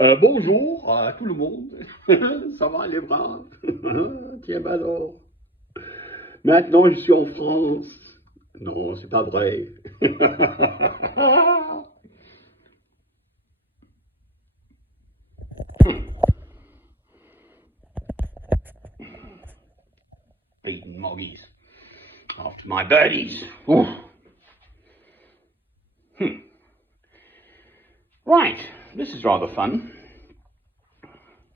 Bonjour à tout le monde. Ça va les braves? Tiens, ben alors. Maintenant, je suis en France. Non, c'est pas vrai. Eating moggies after my birdies. Ooh. Right, this is rather fun.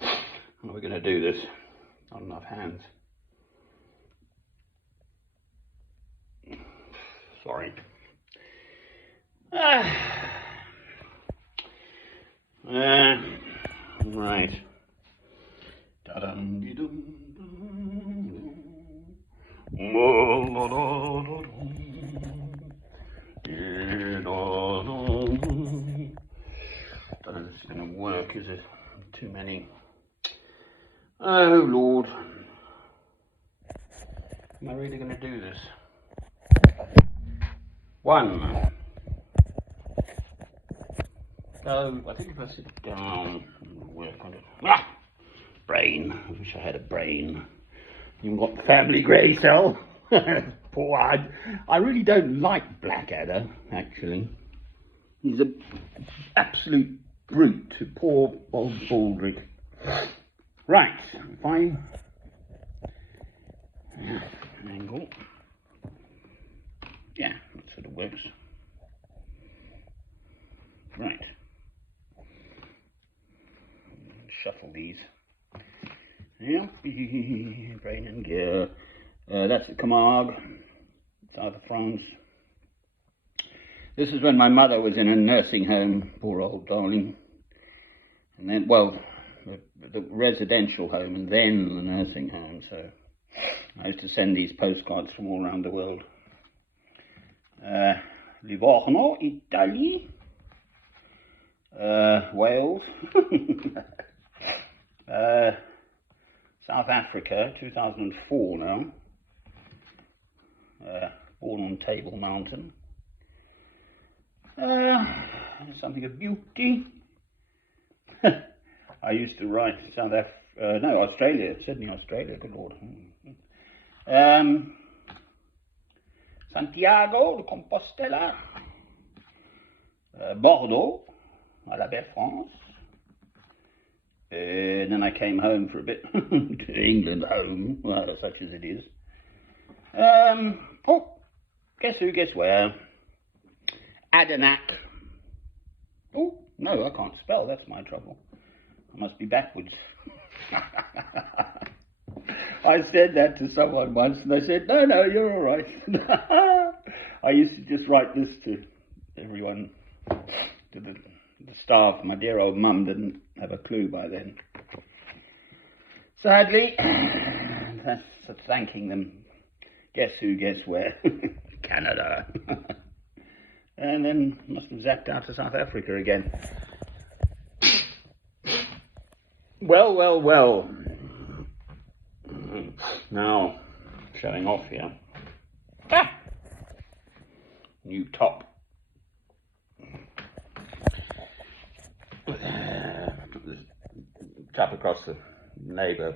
How are we going to do this? Not enough hands. Sorry. Right. Don't know if this is going to work, is it? Too many. Oh, Lord. Am I really going to do this? One. Go. I think if I sit down and work on it. Ah! Brain. I wish I had a brain. You've got family grey cell. Poor I really don't like Blackadder, actually. He's an absolute brute. Poor old Baldrick. Right, fine. Angle. Yeah, that sort of works. Right. Shuffle these. Yeah, brain and gear. That's at Camargue, south of France. This is when my mother was in a nursing home, poor old darling. And then, well, the residential home and then the nursing home. So I used to send these postcards from all around the world. Livorno, Italy. Wales. South Africa, 2004 now. Born on Table Mountain. Something of beauty. I used to write Australia, Sydney, Australia, good Lord. Santiago de Compostela. Bordeaux, à la belle France. And then I came home for a bit, to England home, such as it is. Guess who, guess where? Adanac. Oh, no, I can't spell, that's my trouble. I must be backwards. I said that to someone once, and they said, no, you're all right. I used to just write this to everyone, to the staff. My dear old mum didn't have a clue by then. Sadly, that's thanking them. Guess who, guess where? Canada. And then must have zapped out to South Africa again. Well. Now, showing off here. New top. The chap across the neighbour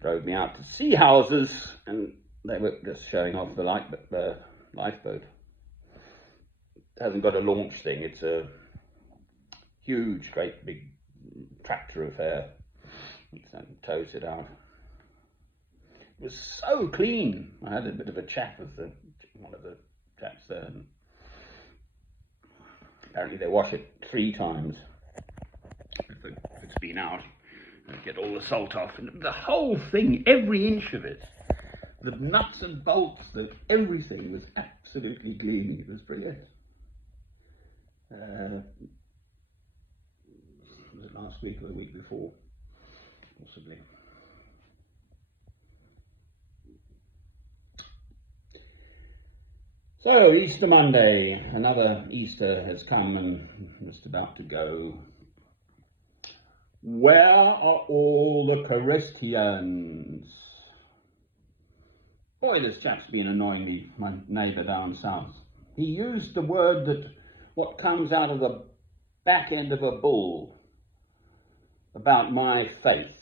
drove me out to see houses, and they were just showing off the lifeboat. It hasn't got a launch thing. It's a huge, great big tractor affair. It tows it out. It was so clean. I had a bit of a chat with one of the chaps there. And apparently they wash it 3 times if it's been out, and get all the salt off. And the whole thing, every inch of it, the nuts and bolts, everything was absolutely gleaming. It was brilliant. Was it last week or the week before? Possibly. So, Easter Monday, another Easter has come and just about to go. Where are all the Christians? Boy, this chap's been annoying me, my neighbour down south. He used the word that what comes out of the back end of a bull. about my faith,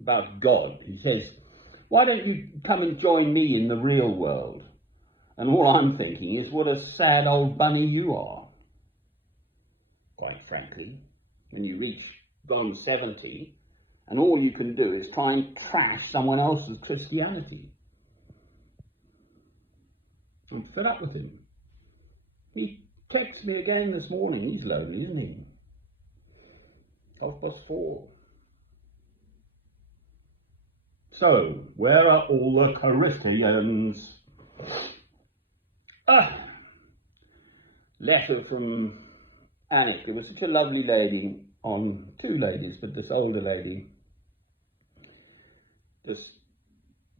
about God. He says, why don't you come and join me in the real world? And all I'm thinking is, what a sad old bunny you are. Quite frankly, when you reach gone 70, and all you can do is try and trash someone else's Christianity. I'm fed up with him. He texts me again this morning. He's lonely, isn't he? 4:30. So, where are all the Christians? Letter from Annick. There was such a lovely lady two ladies, but this older lady just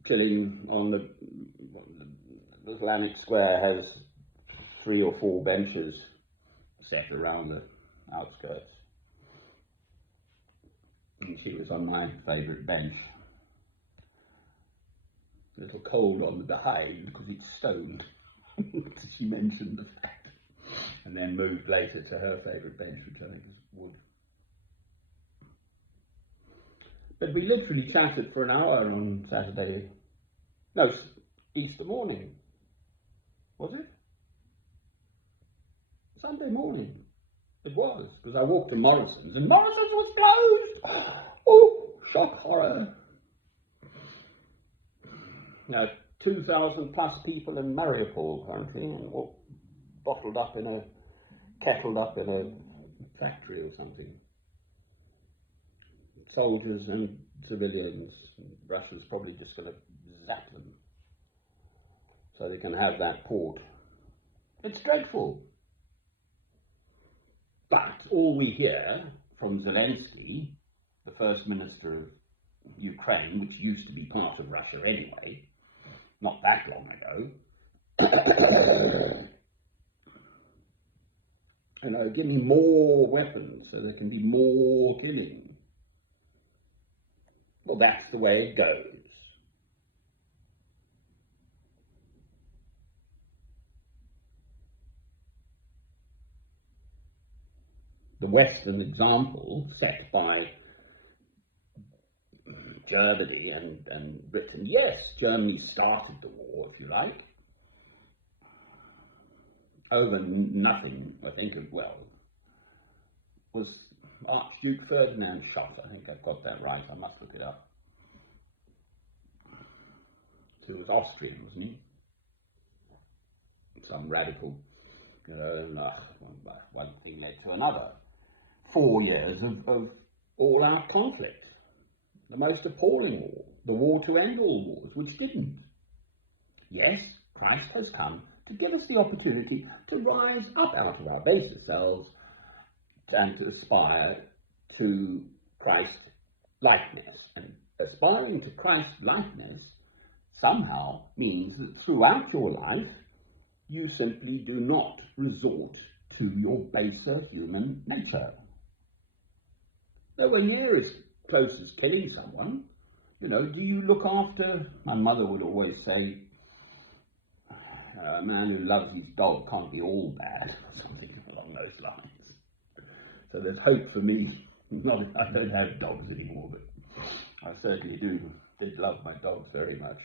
chilling on the little Annick Square has 3 or 4 benches set around the outskirts. And she was on my favourite bench. A little cold on the behind because it's stoned. She mentioned the fact. And then moved later to her favourite bench, which I think was wood. But we literally chatted for an hour on Saturday. No, Easter morning. Was it? Sunday morning. It was, because I walked to Morrison's and Morrison's was closed. Oh, shock horror. Now, 2,000 plus people in Mariupol currently, and all kettled up in a factory or something. Soldiers and civilians. Russia's probably just going to zap them so they can have that port. It's dreadful. But all we hear from Zelensky, the First Minister of Ukraine, which used to be part of Russia anyway, not that long ago, give me more weapons so there can be more killing. Well, that's the way it goes. The Western example set by Germany and Britain. Yes, Germany started the war, if you like, over nothing, I think, was Archduke Ferdinand shot. I think I've got that right, I must look it up. So it was Austrian, wasn't he? Some radical, one thing led to another. 4 years of all-out conflict. The most appalling war, the war to end all wars, which didn't. Yes, Christ has come to give us the opportunity to rise up out of our baser selves and to aspire to Christ likeness. And aspiring to Christ likeness somehow means that throughout your life you simply do not resort to your baser human nature. Nowhere near as close as killing someone. Do you look after, my mother would always say, a man who loves his dog can't be all bad, or something along those lines. So there's hope for me. I don't have dogs anymore, but I certainly did love my dogs very much.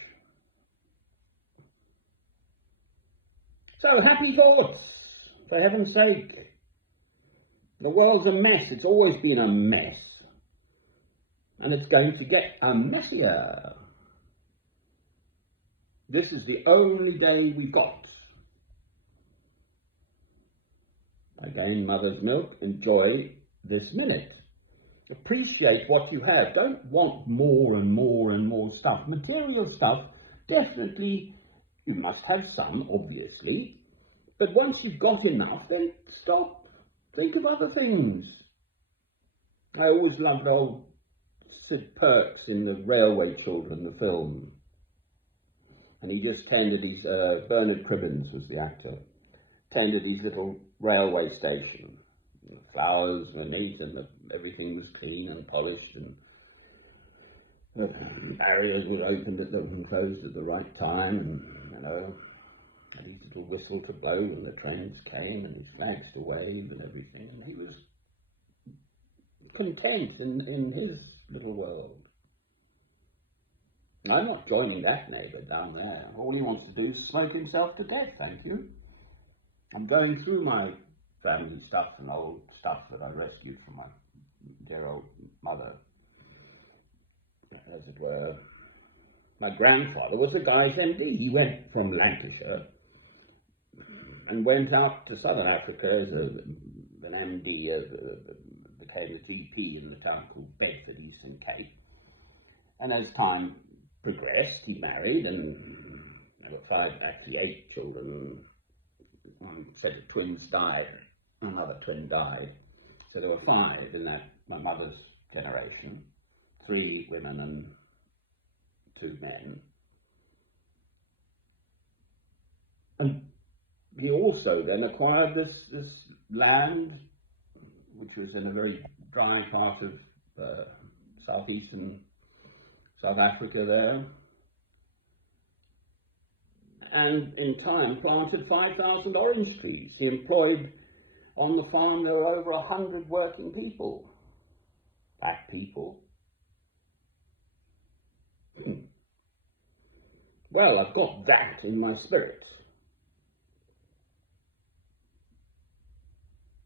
So happy thoughts, for heaven's sake. The world's a mess. It's always been a mess. And it's going to get a messier. This is the only day we've got. Again, mother's milk, enjoy this minute. Appreciate what you have. Don't want more and more and more stuff. Material stuff, definitely, you must have some, obviously. But once you've got enough, then stop. Think of other things. I always loved old Sid Perks in The Railway Children, the film. And he just tended his, Bernard Cribbins was the actor, tended his little railway station. The flowers were neat and everything was clean and polished, and the barriers were opened and closed at the right time, and had his little whistle to blow when the trains came and his flags to wave and everything. And he was content in his little world. I'm not joining that neighbour down there. All he wants to do is smoke himself to death, thank you. I'm going through my family stuff and old stuff that I rescued from my dear old mother, as it were. My grandfather was a Guy's MD. He went from Lancashire and went out to Southern Africa as an MD, became a GP in the town called Bedford, Eastern Cape. And as time progressed, he married, and I got 8 children. One set of twins died, another twin died. So there were 5 in that, my mother's generation, 3 women and 2 men. And he also then acquired this land, which was in a very dry part of southeastern South Africa there, and in time planted 5,000 orange trees. He employed on the farm, there were over 100 working people, black people. Well, I've got that in my spirit.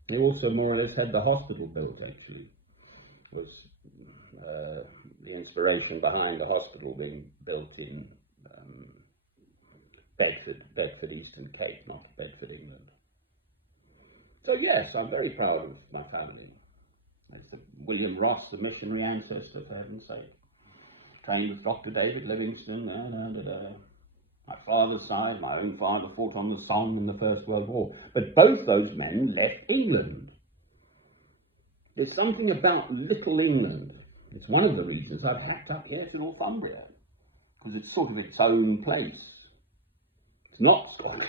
He also more or less had the hospital built, actually. It was the inspiration behind the hospital being built in Bedford, Eastern Cape, not Bedford, England. So yes, I'm very proud of my family. It's the William Ross, the missionary ancestor, for heaven's sake. Trained with Dr. David Livingstone. My father's side, my own father fought on the Somme in the First World War. But both those men left England. There's something about little England. It's one of the reasons I've hacked up here to Northumbria, because it's sort of its own place. It's not Scotland.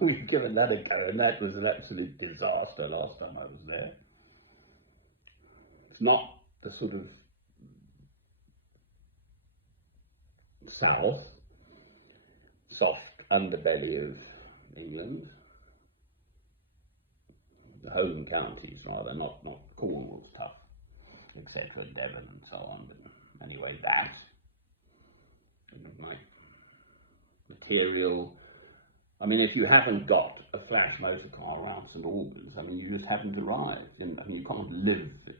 We've given that a go, and that was an absolute disaster last time I was there. It's not the sort of south, soft underbelly of England. The home counties, rather, not Cornwall's tough, etc., Devon and so on. But anyway, that, my material, I mean, if you haven't got a flash motor car around St Albans, I mean, you just haven't arrived. I mean, you can't live, I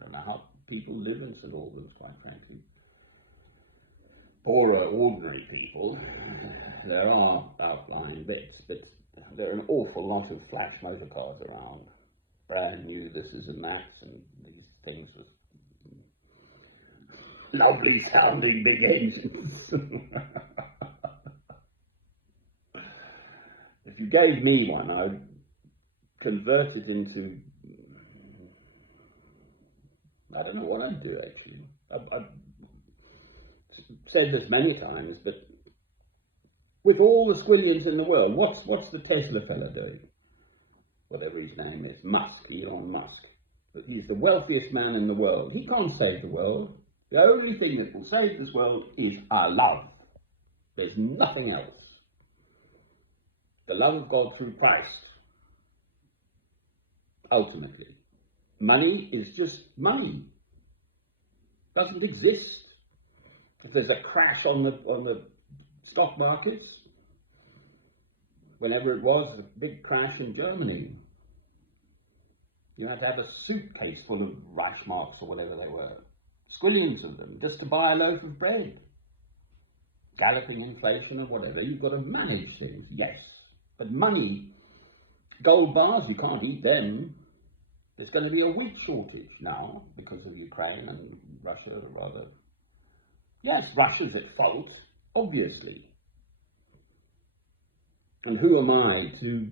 don't know how people live in St Albans, quite frankly. Poorer, ordinary people, there are outlying bits, but there are an awful lot of flash motor cars around. Brand new thises and that's, and these things with lovely sounding big engines. If you gave me one, I'd convert it into, I don't know what I'd do actually. I've said this many times, but with all the squillions in the world, what's the Tesla fella doing? Whatever his name is, Musk, Elon Musk. But he's the wealthiest man in the world. He can't save the world. The only thing that will save this world is our love. There's nothing else. The love of God through Christ. Ultimately. Money is just money. Doesn't exist. If there's a crash on the stock markets, whenever it was, a big crash in Germany, you had to have a suitcase full of Reichsmarks or whatever they were, squillions of them, just to buy a loaf of bread. Galloping inflation or whatever, you've got to manage things, yes. But money, gold bars, you can't eat them. There's going to be a wheat shortage now because of Ukraine and Russia, rather. Yes, Russia's at fault, obviously. And who am I to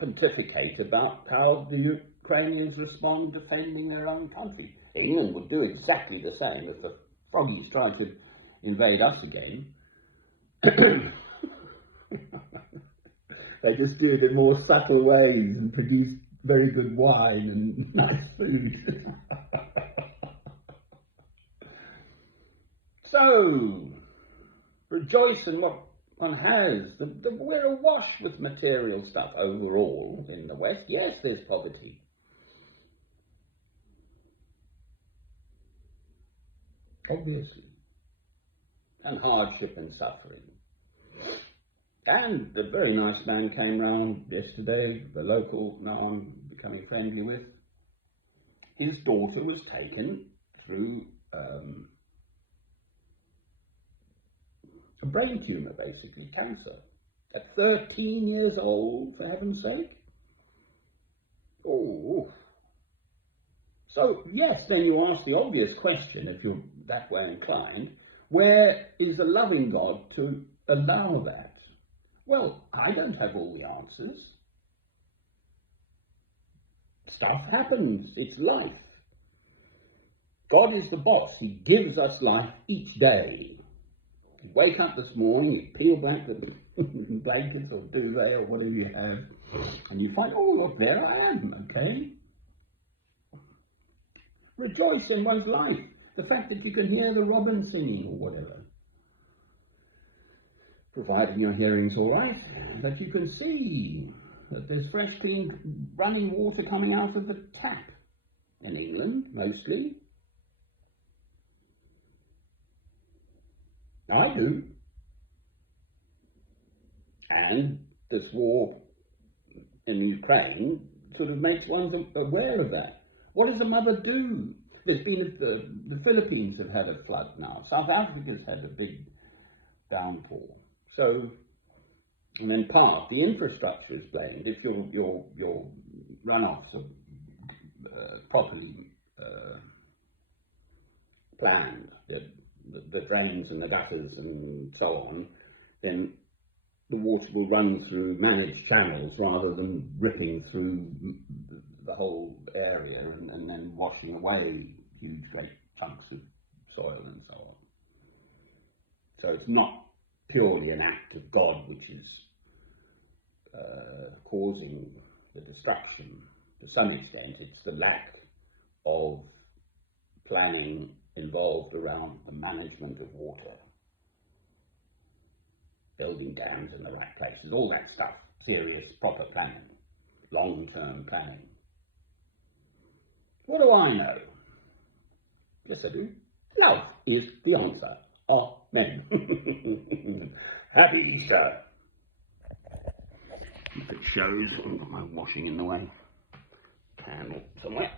pontificate about how the Ukrainians respond defending their own country? England would do exactly the same if the froggies tried to invade us again. They just do it in more subtle ways and produce very good wine and nice food. So, rejoice in what one has. We're awash with material stuff overall in the West. Yes, there's poverty. obviously, and hardship and suffering. And a very nice man came round yesterday, the local, now I'm becoming friendly with. His daughter was taken through a brain tumour, basically, cancer, at 13 years old, for heaven's sake. Oh. So, yes, then you ask the obvious question, if you're that way inclined, where is a loving God to allow that? Well, I don't have all the answers. Stuff happens. It's life. God is the boss. He gives us life each day. You wake up this morning, you peel back the blankets or duvet or whatever you have, and you find, oh, look, there I am, okay? Rejoice in one's life. The fact that you can hear the robin singing or whatever. Providing your hearing's all right, that you can see that there's fresh, clean, running water coming out of the tap. In England, mostly. I do. And this war in Ukraine sort of makes one aware of that. What does a mother do? There's been, the Philippines have had a flood now. South Africa's had a big downpour. So, and then part, the infrastructure is blamed. If your runoffs are properly planned, the drains and the gutters and so on, then the water will run through managed channels rather than ripping through the whole area and then washing away huge great chunks of soil and so on. So it's not purely an act of God which is causing the destruction. To some extent, it's the lack of planning involved around the management of water, building dams in the right places, all that stuff, serious, proper planning, long-term planning. What do I know? Yes, I do. Love is the answer. Amen. Happy Easter. If it shows, I've got my washing in the way. Candle somewhere.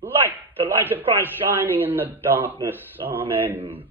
Light, the light of Christ shining in the darkness. Amen.